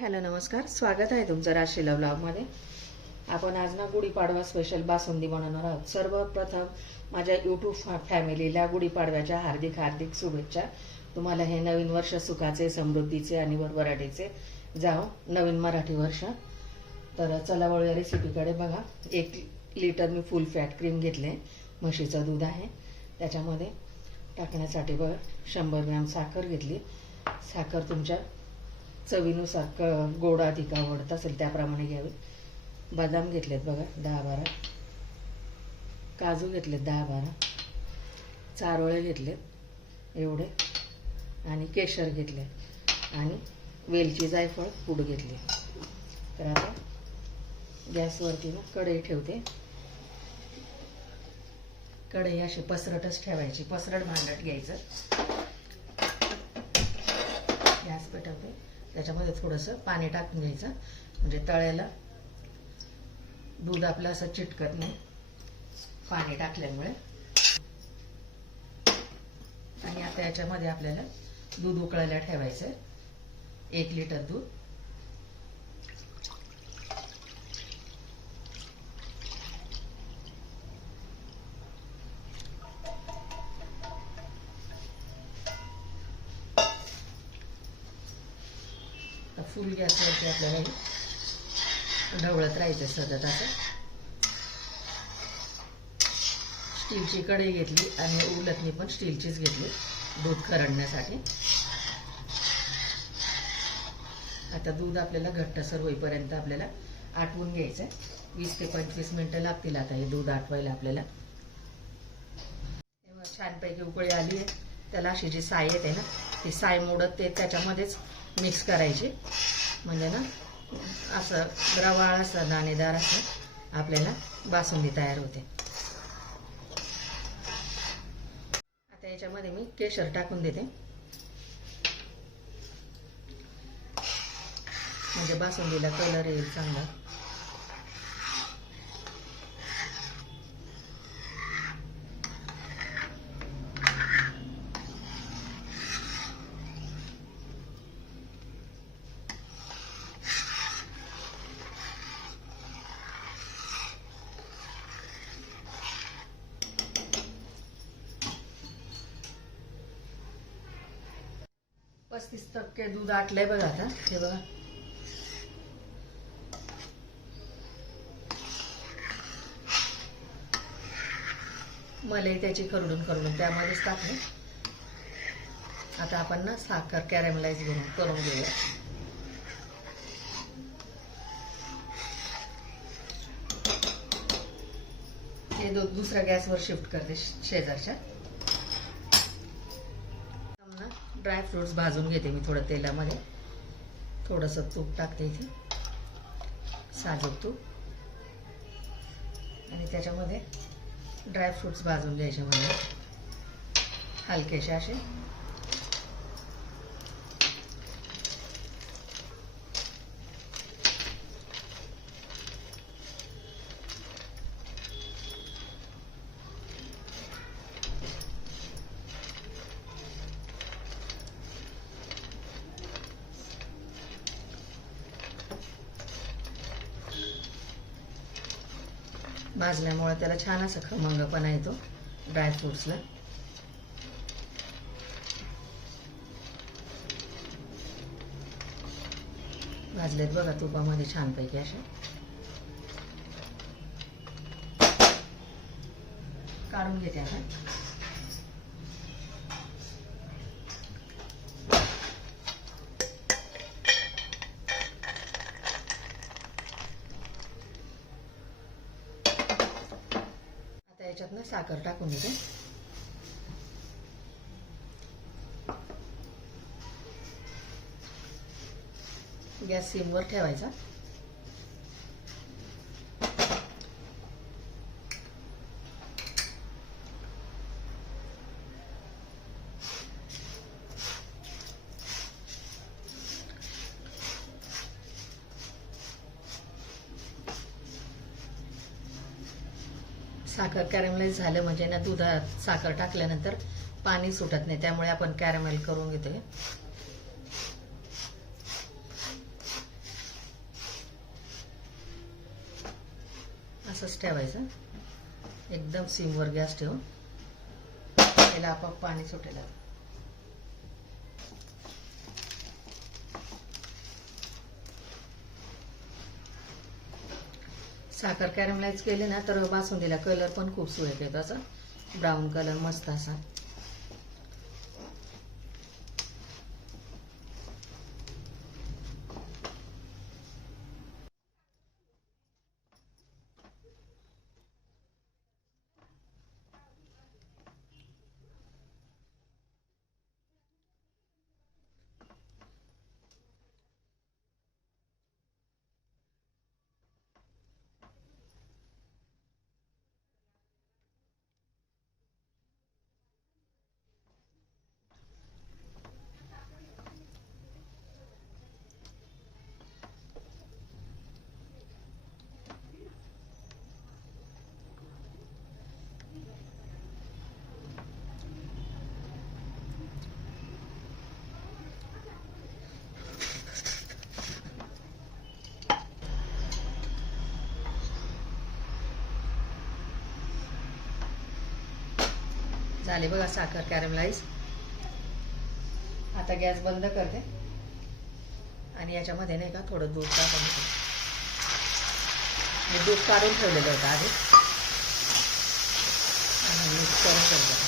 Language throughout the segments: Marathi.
हॅलो नमस्कार, स्वागत आहे तुमचं राशीला ब्लॉगमध्ये। आपण आज ना गुढीपाडवा स्पेशल बासुंदी बनवणार आहोत। सर्वप्रथम माझ्या यूट्यूब फॅमिलीला गुढीपाडव्याच्या हार्दिक हार्दिक शुभेच्छा। तुम्हाला हे नवीन वर्ष सुखाचे, समृद्धीचे आणि भरभराटीचे जाओ, नवीन मराठी वर्ष। तर चला वळूया रेसिपीकडे। बघा, 1 लिटर मी फुल फॅट क्रीम घेतले, म्हशीचं दूध आहे। त्याच्यामध्ये टाकण्यासाठी बघा 100 ग्रॅम साखर घेतली। साखर तुमच्या चवीनुसार गोड अधिक आवडत असेल त्याप्रमाणे घ्यावे। बदाम घेतलेत बघा 10-12, काजू घेतलेत 10-12, चारोळे घेतलेत एवढे, आणि केशर घेतले, आणि वेलची जायफळ पूड घेतली। तर आता गॅसवरती ना कढई ठेवते। कढई अशी पसरटच ठेवायची, पसरट भांडत घ्यायचं। गॅस पेटवते, त्याच्यामध्ये थोडंसं पाणी टाकून घ्यायचं, म्हणजे तळ्याला दूध आपलं असं चिटकत नाही पाणी टाकल्यामुळे। आणि आता याच्यामध्ये आपल्याला दूध उकळायला ठेवायचं, 1 लिटर दूध। फुल गॅसवरती आपल्याला ढवळत राहायचं सतत असं। स्टीलची कढई घेतली आणि उलटणी पण स्टीलचीच घेतली दूध खरडण्यासाठी। आता दूध आपल्याला घट्टसर होईपर्यंत आपल्याला आटवून घ्यायचं। 20 ते 25 मिनिटं लागतील आता हे दूध आटवायला आपल्याला। छानपैकी उकळी आली आहे, त्याला अशी जी साय येते ना, ती साय मोडत ते त्याच्यामध्येच मिक्स करायची, म्हणजे ना असं रवाळ असं दाणेदार असं आपल्याला बासुंदी तयार होते। आता याच्यामध्ये मी केशर टाकून देते, म्हणजे बासुंदीला कलर येईल चांगला। पस्तीस टक्के दूध आटलंय बघा। आता हे बघा, मलाई त्याची खरडून खरडून त्यामध्येच टाकले। आता आपण ना साखर कॅरमलाइज करून घेऊया। हे दुसऱ्या गॅसवर शिफ्ट करते शेजारच्या। ड्रायफ्रुट्स भाजून घेते मी थोडं तेलामध्ये, थोडंसं तूप टाकते इथे, साजूक तूप, आणि त्याच्यामध्ये ड्रायफ्रुट्स भाजून घ्यायचे म्हणजे हलकेसे असे। भाजल्यामुळे त्याला छान असं खमंगपणा येतो ड्रायफ्रुट्सला। भाजलेत बघा तुपामध्ये छानपैकी असे। काढून घेते आता। याच्यात ना साखर टाकून देते। गॅस सिमवर ठेवायचा। साखर कॅरमलाइज झालं म्हणजे ना दुधात साखर टाकल्यानंतर पाणी सुटत नाही, त्यामुळे आपण कॅरमेल करून घेतोय। असंच ठेवायचं, एकदम सिमवर गॅस ठेवून. त्याला आपोआप पाणी सुटेल. साखर कॅरमलाइज केली ना तर बासुंदीला कलर पण खूप सुरेख येतो, असा ब्राऊन कलर मस्त असा. झाले बघा साखर कॅरमलाइज. आता गॅस बंद करते आणि याच्यामध्ये नाही का थोडं दूध टाकून घेते. मी दूध काढून ठेवलेलं होतं आधी आणि मिक्स करून ठेवलं.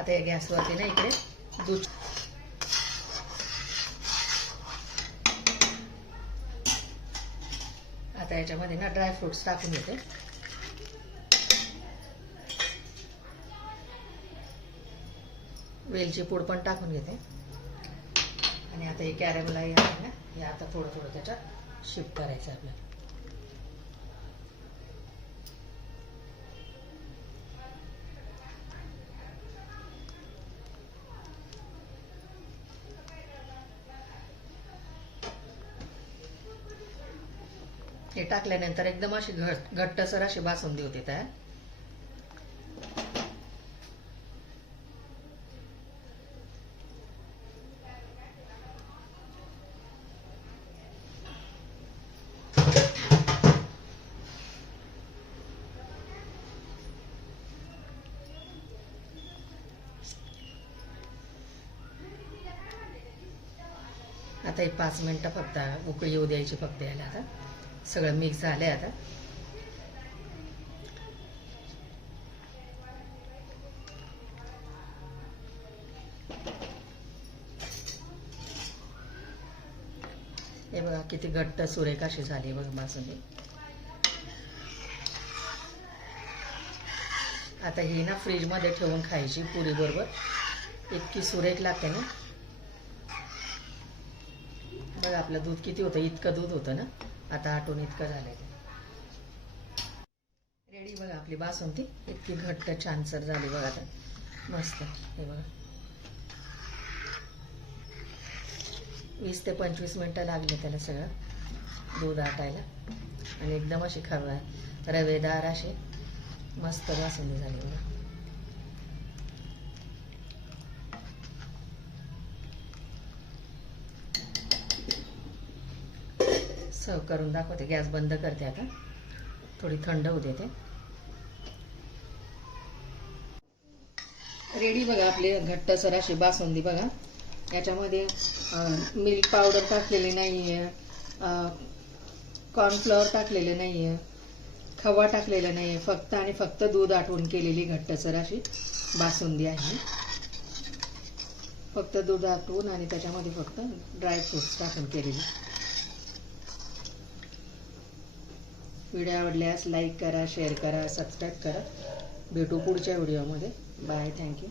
आता या गॅसवरती ना इकडे दूध आता याच्यामध्ये ना ड्रायफ्रुट्स टाकून घेते. वेलची पूड पण टाकून घेते आणि आता हे कॅरमल आहे ना हे आता थोडं थोडं त्याच्यात शिफ्ट करायचं आपल्याला. हे टाकल्यानंतर एकदम अशी घट्टसर अशी बासुंदी होते तयार. आता एक 5 मिनिटं फक्त उकळी येऊ द्यायची फक्त याला. आता सगळं मिक्स झालंय. आता हे बघा किती घट्ट सुरेख अशी झाली बघा बासुंदी. आता ही ना फ्रीज मध्ये ठेवून खायची पुरी बरोबर, इतकी सुरेख लागते ना. बघा आपलं दूध किती होतं, इतकं दूध होतं ना, आता आटून इतकं झालंय. रेडी बघा आपली बासुंदी, इतकी घट्ट छानसर झाली बघा आता मस्त. हे बघा 20 ते 25 मिनिटं लागले त्याला सगळं दूध आटायला आणि एकदम अशी रवेदार अशी मस्त बासुंदी झाली बघा. सर्व करून दाखवते. गॅस बंद करते आता, थोडी थंड होऊ देते. रेडी बघा आपली घट्टसर अशी बासुंदी बघा. याच्यामध्ये मिल्क पावडर टाकलेली नाहीये, कॉर्नफ्लॉवर टाकलेले नाहीये, खवा टाकलेला नाहीये, फक्त आणि फक्त दूध आटवून केलेली घट्टसर अशी बासुंदी आहे. फक्त दूध आटवून आणि त्याच्यामध्ये फक्त ड्रायफ्रुट्स टाकून केलेली. व्हिडिओ आवडल्यास लाईक करा, शेअर करा, सबस्क्राईब करा. भेटू पुढच्या व्हिडिओमध्ये. बाय. थँक्यू.